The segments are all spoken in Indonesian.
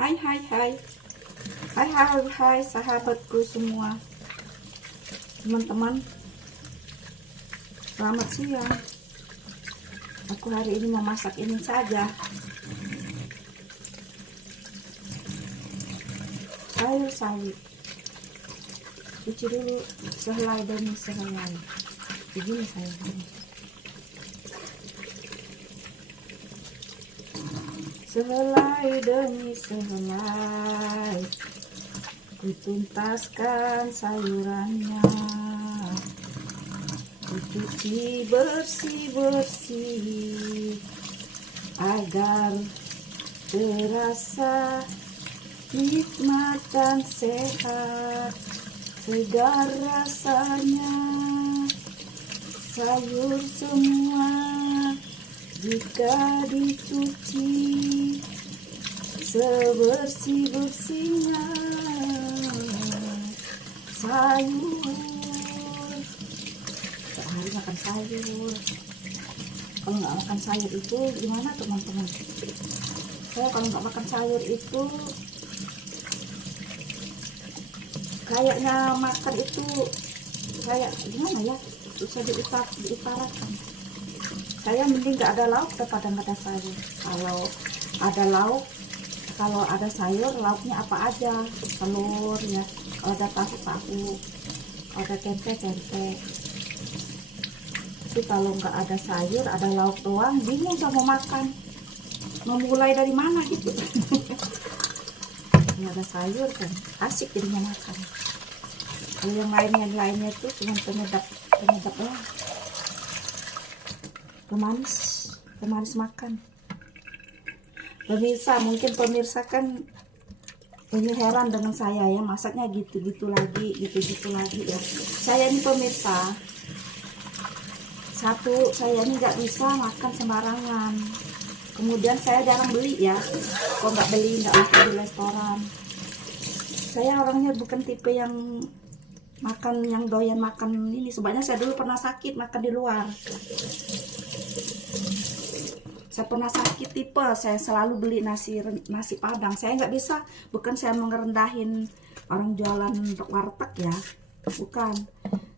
Hai hai hai. Hai hai hai sahabatku semua. Teman-teman, selamat siang. Aku hari ini mau masak ini saja. Sayur sawi. Cuci dulu sehelai demi sehelai. Begini sayurnya. Sehelai demi sehelai, kutuntaskan sayurannya, kucuci bersih-bersih agar terasa nikmat dan sehat, segar rasanya. Sayur semua jika dicuci sebersih-bersihnya, sayur sehari makan sayur. Kalau nggak makan sayur itu gimana teman-teman? Saya kalau nggak makan sayur itu kayaknya makan itu kayak gimana ya, susah diutarakan. Saya mending nggak ada lauk daripada nggak ada sayur. Kalau ada lauk, kalau ada sayur, lauknya apa aja, telur ya, kalau ada tahu, kalau ada tempe. Tapi kalau nggak ada sayur, ada lauk doang, bingung sama makan, mau mulai dari mana gitu. Nggak ada sayur kan asik jadinya makan. Kalau yang lainnya itu cuma penyedap lah, pemanis makan. Pemirsa, mungkin pemirsa kan ini heran dengan saya ya, masaknya gitu-gitu lagi ya. Saya ini pemirsa, satu, saya ini nggak bisa makan sembarangan. Kemudian saya jarang beli ya, kok nggak makan di restoran. Saya orangnya bukan tipe yang makan, yang doyan makan ini. Sebenarnya saya dulu pernah sakit makan di luar. Saya pernah sakit tipe, saya selalu beli nasi padang. Saya nggak bisa, bukan saya ngerendahin orang jualan warteg ya, bukan.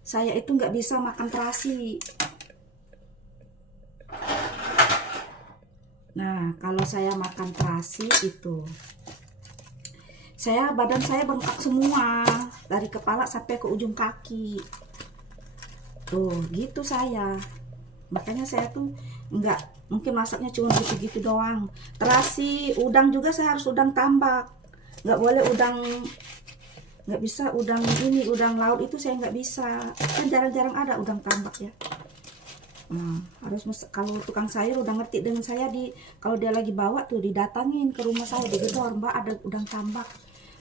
Saya itu nggak bisa makan terasi. Nah, kalau saya makan terasi itu, badan saya bengkak semua, dari kepala sampai ke ujung kaki. Tuh, gitu saya. Makanya saya tuh nggak, mungkin masaknya cuma gitu-gitu doang. Terasi, udang juga saya harus udang tambak. Nggak boleh udang, nggak bisa udang ini, udang laut itu saya nggak bisa. Kan jarang-jarang ada udang tambak ya. Nah, harus kalau tukang sayur udah ngerti dengan saya, kalau dia lagi bawa tuh didatangin ke rumah saya, digedor, Mbak ada udang tambak.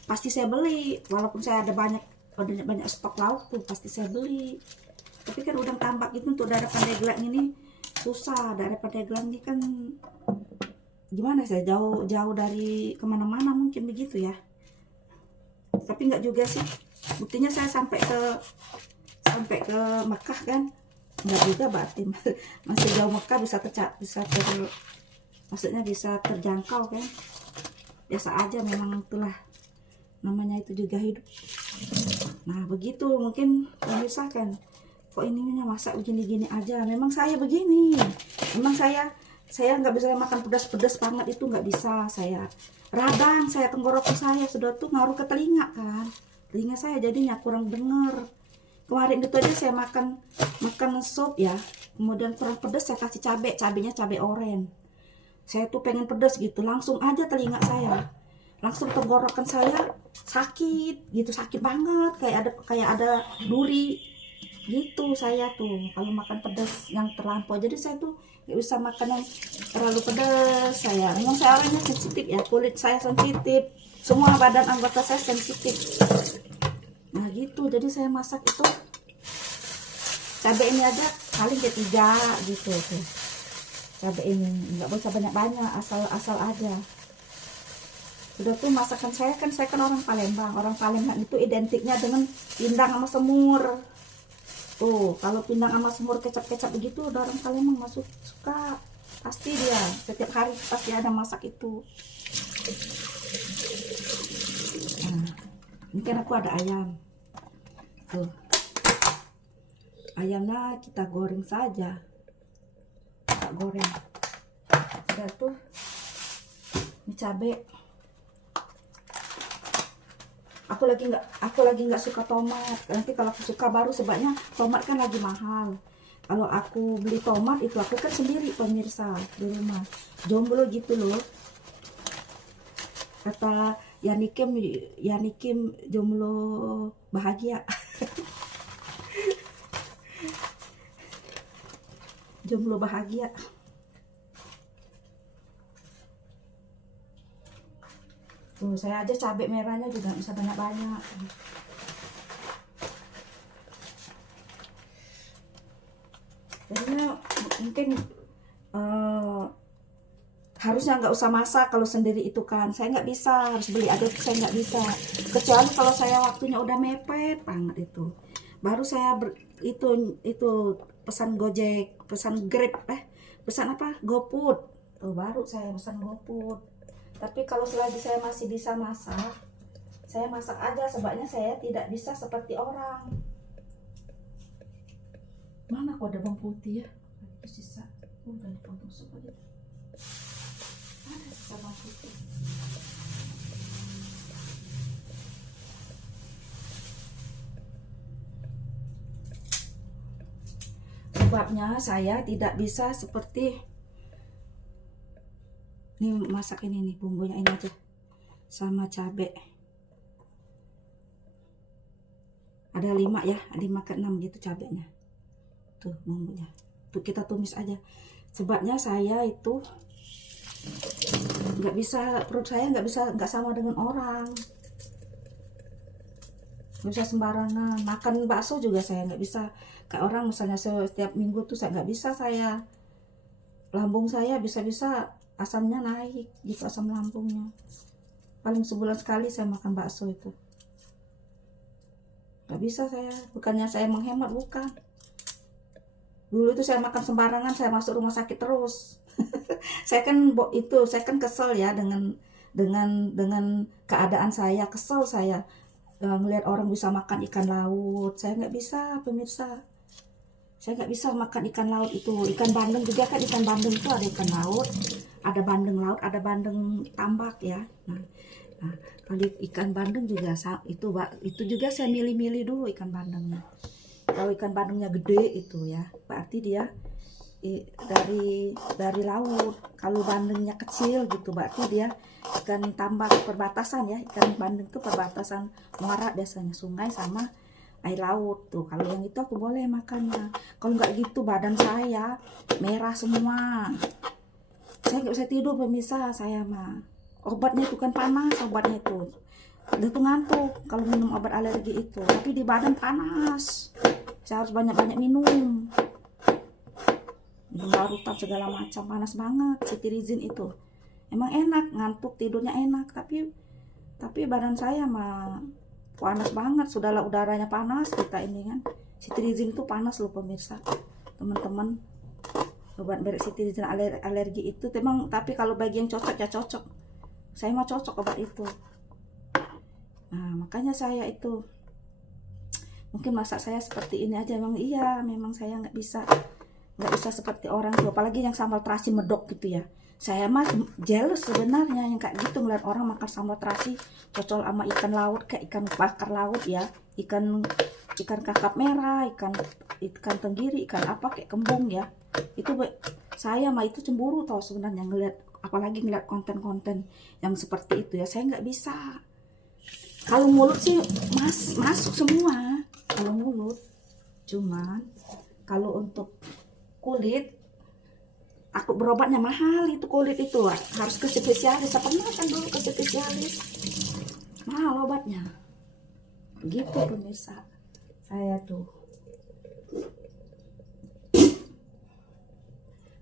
Pasti saya beli, walaupun saya ada banyak stok lauk tuh pasti saya beli. Tapi kan udang tambak itu untuk daerah Pandeglang ini susah. Daerah Pandeglang ini kan gimana, saya jauh dari kemana-mana, mungkin begitu ya. Tapi nggak juga sih, buktinya saya sampai ke Mekah kan, nggak juga, berarti masih jauh. Mekah maksudnya bisa terjangkau kan. Biasa aja, memang itulah namanya, itu juga hidup. Nah begitu, mungkin pemirsa kan, kok ininya masak begini-gini aja. Memang saya begini, memang saya nggak bisa makan pedas-pedas banget, itu nggak bisa. Saya radang, saya tenggorokan saya sudah tuh ngaruh ke telinga kan, telinga saya jadinya kurang denger. Kemarin itu aja saya makan sup ya, kemudian kurang pedas, saya kasih cabenya cabai oren. Saya tuh pengen pedas gitu, langsung aja telinga saya, langsung tenggorokan saya sakit gitu, sakit banget, kayak ada duri gitu. Saya tuh kalau makan pedas yang terlampau, jadi saya tuh nggak bisa makan yang terlalu pedas. Memang saya orangnya sensitif ya, kulit saya sensitif, semua badan anggota saya sensitif. Nah gitu, jadi saya masak itu cabai ini aja paling ketiga gitu tuh. Cabai ini nggak usah banyak-banyak, asal aja. Sudah tuh masakan saya kan orang Palembang. Orang Palembang itu identiknya dengan pindang sama semur. Tuh, kalau pindang sama semur kecap-kecap begitu, udah orang Palembang suka. Pasti dia setiap hari pasti ada masak itu. Ini kan aku ada ayam. Tuh. Ayamnya kita goreng saja. Kita goreng. Sudah tuh. Ini cabai. Aku lagi nggak suka tomat. Nanti kalau aku suka baru, sebabnya tomat kan lagi mahal. Kalau aku beli tomat itu aku kan sendiri pemirsa di rumah. Jomblo gitu loh. Kata Yanikim jomblo bahagia. Jomblo bahagia. Tuh, saya aja cabai merahnya juga bisa banyak-banyak. Jadinya mungkin harusnya nggak usah masak kalau sendiri itu kan. Saya nggak bisa, harus beli aduk, saya nggak bisa. Kecuali kalau saya waktunya udah mepet banget itu. Baru saya itu pesan Gojek, pesan Grab, pesan apa? GoFood. Tuh, baru saya pesan GoFood. Tapi kalau selagi saya masih bisa masak, saya masak aja, sebabnya saya tidak bisa seperti orang. Mana kok ada bawang putih ya? Itu sisa. Udah dipotong sup aja. Ada sisa bawang putih. Sebabnya saya tidak bisa seperti ini, masak ini nih, bumbunya ini aja sama cabai. Ada 5 ya, 5 ke 6 gitu cabainya. Tuh bumbunya. Tuh kita tumis aja. Sebabnya saya itu nggak bisa, perut saya nggak sama dengan orang. Nggak bisa sembarangan. Makan bakso juga saya nggak bisa. Kayak orang misalnya setiap minggu tuh saya nggak bisa saya. Lambung saya bisa-bisa asamnya naik gitu, asam lambungnya. Paling sebulan sekali saya makan bakso itu. Gak bisa saya, bukannya saya menghemat, bukan. Dulu itu saya makan sembarangan, saya masuk rumah sakit terus. saya kan kesel ya dengan keadaan saya, kesel saya ngelihat orang bisa makan ikan laut. Saya nggak bisa, pemirsa. Saya nggak bisa makan ikan laut itu. Ikan bandeng juga kan, ikan bandeng itu ada ikan laut, ada bandeng laut, ada bandeng tambak ya. Nah, kalau ikan bandeng juga itu juga saya milih-milih dulu ikan bandengnya. Kalau ikan bandengnya gede itu ya, berarti dia dari laut. Kalau bandengnya kecil gitu, berarti dia ikan tambak perbatasan ya. Ikan bandeng itu perbatasan muara biasanya, sungai sama air laut tuh. Kalau yang itu aku boleh makannya. Kalau nggak gitu badan saya merah semua. Saya nggak bisa tidur, pemirsa. Saya mah obatnya itu kan panas, obatnya itu. Udah tuh ngantuk kalau minum obat alergi itu. Tapi di badan panas. Saya harus banyak-banyak minum. Larutan segala macam, panas banget. Cetirizin itu emang enak, ngantuk tidurnya enak. Tapi badan saya mah panas banget. Sudahlah udaranya panas kita ini kan. Cetirizin itu panas loh pemirsa, teman-teman. Obat merek Cetirizin alergi itu memang, tapi kalau bagi yang cocok ya cocok. Saya mah cocok obat itu. Nah makanya saya itu mungkin masak saya seperti ini aja. Memang saya nggak bisa seperti orang tuh, apalagi yang sambal terasi medok gitu ya. Saya mah jealous sebenarnya yang kayak gitu, ngeliat orang makan sambal terasi cocol sama ikan laut, kayak ikan bakar laut ya, ikan kakap merah, ikan tenggiri, ikan apa kayak kembung ya. Itu saya mah itu cemburu tau sebenarnya ngeliat, apalagi ngeliat konten-konten yang seperti itu ya. Saya nggak bisa. Kalau mulut sih masuk semua kalau mulut, cuman kalau untuk kulit, aku berobatnya mahal. Itu kulit itu harus ke spesialis. Saya pernah kan dulu ke spesialis, mahal obatnya. Begitu pemirsa saya tuh.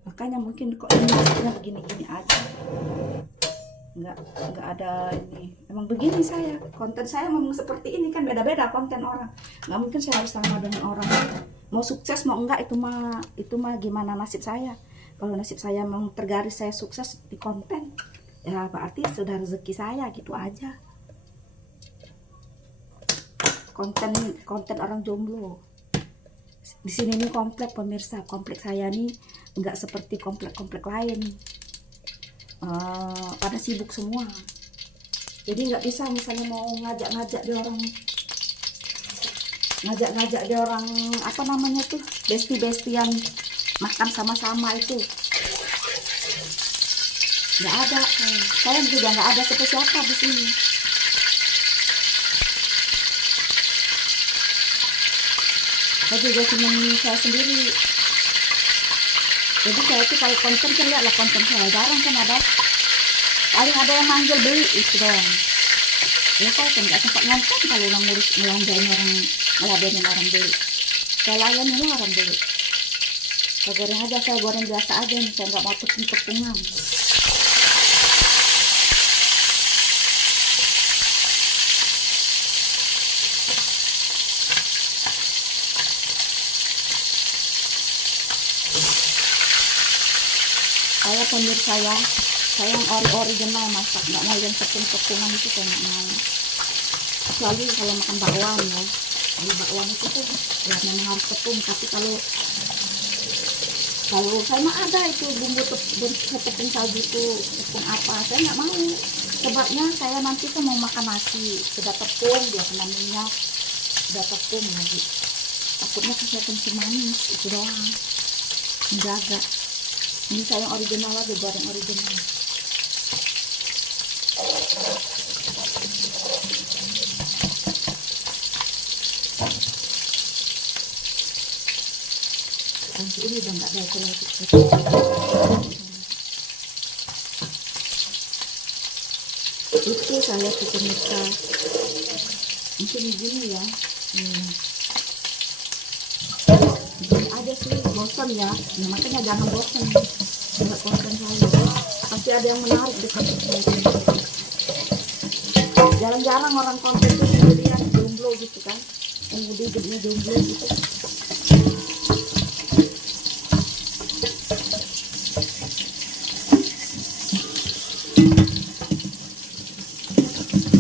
Makanya mungkin kok ini masaknya begini-gini aja, nggak ada ini. Emang begini saya, konten saya memang seperti ini kan. Beda-beda konten orang, nggak mungkin saya harus sama dengan orang. Mau sukses mau enggak itu mah gimana nasib saya. Kalau nasib saya memang tergaris saya sukses di konten, ya berarti sudah rezeki saya gitu aja. konten konten orang jomblo. Di sini nih komplek pemirsa, komplek saya nih nggak seperti komplek-komplek lain. Pada sibuk semua, jadi nggak bisa misalnya mau ngajak-ngajak dia orang apa namanya tuh, besti-bestian makan sama-sama, itu nggak ada. Saya juga nggak ada siapa-siapa di sini. Saya juga cuma saya sendiri. Jadi saya tuh kalau konten kan, lihatlah konten saya jarang kan ada, paling ada yang manggil beli itu doang. Ya saya kan nggak sempat nonton kalau orang ngeladenin orang beli. Saya layanin lah orang beli. Saya goreng aja, saya goreng biasa aja nih, saya nggak mau tepung-tepungan. Saya pemirsa ya, saya yang original masak, nggak mau yang tepung-tepungan itu, saya nggak mau. Kecuali kalau makan bakwan ya, kalau bakwan itu tuh ya memang harus tepung. Tapi kalau saya mah ada itu bumbu tepung sagu itu, tepung apa, saya nggak mau. Sebabnya saya nanti tuh mau makan nasi, sudah tepung, dia kena minyak, sudah tepung lagi. Takutnya saya kencing manis, itu doang. Menjaga. Ini saya yang original aja, goreng original. Nanti ini udah nggak ada itu lagi. Itu saya tuh pemirsa. Mungkin begini ya. Begini aja sih, bosan ya. Nah, makanya jangan bosan lihat konten saya. Pasti ada yang menarik di konten saya. Jarang-jarang orang konten itu sendirian jomblo gitu kan, yang udah hidupnya jomblo gitu.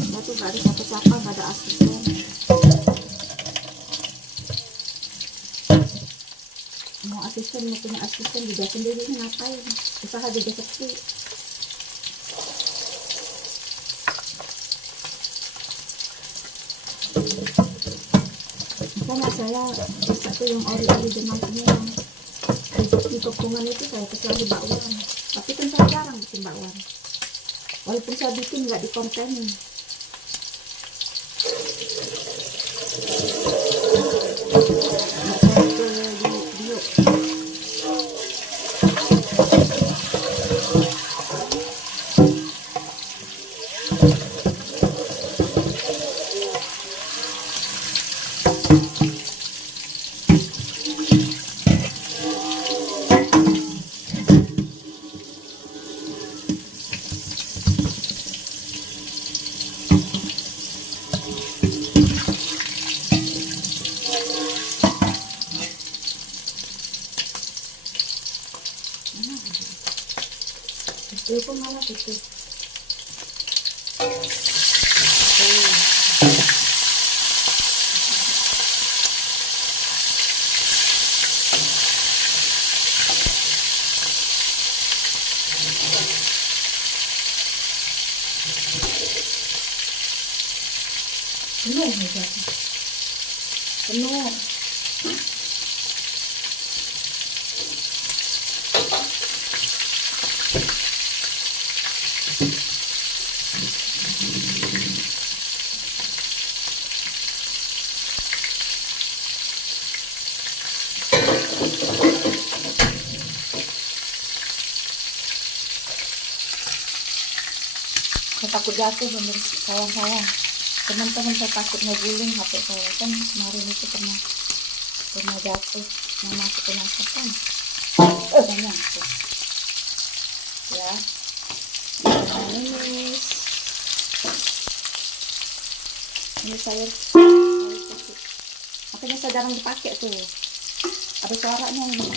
Saya tuh gak ada siapa-siapa, gak ada asisten. Mau asisten, mau punya asisten juga sendiri, ngapain? Usaha juga sepi. Makanya saya satu yang original semua. Di tepungan itu saya kecuali bakwan. Tapi kan saya jarang bikin bakwan. Walaupun saya bikin nggak dikontenin. Saya ke video. Telepon mana itu? Penuh nih, penuh. Saya takut jatuh pemirsa, sayang. Teman-teman, saya takut ngeguling HP saya. Kan kemarin itu pernah jatuh, masuk ke masakan. Banyak tuh. Ya. Ini sayur. Makanya saya jarang dipakai tuh. Ada suaranya ini.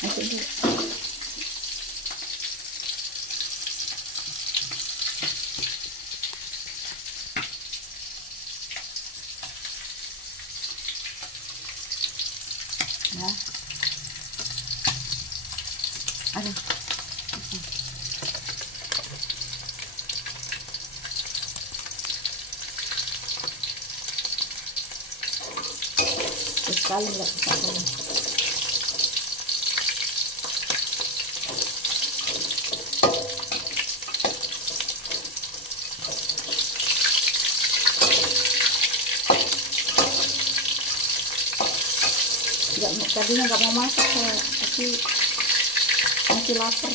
Nanti Ya. Aduh. Sekali nggak bisa kali. Tadinya nggak mau masak saya, tapi masih lapar.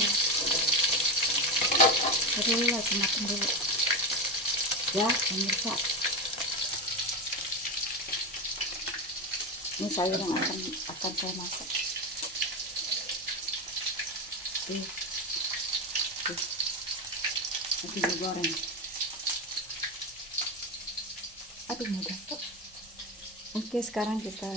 Jadi lah makan dulu ya pemirsa. Ini sayur yang akan saya masak. Tuh, nanti digoreng. Aduh mudah tuh. Oke, sekarang kita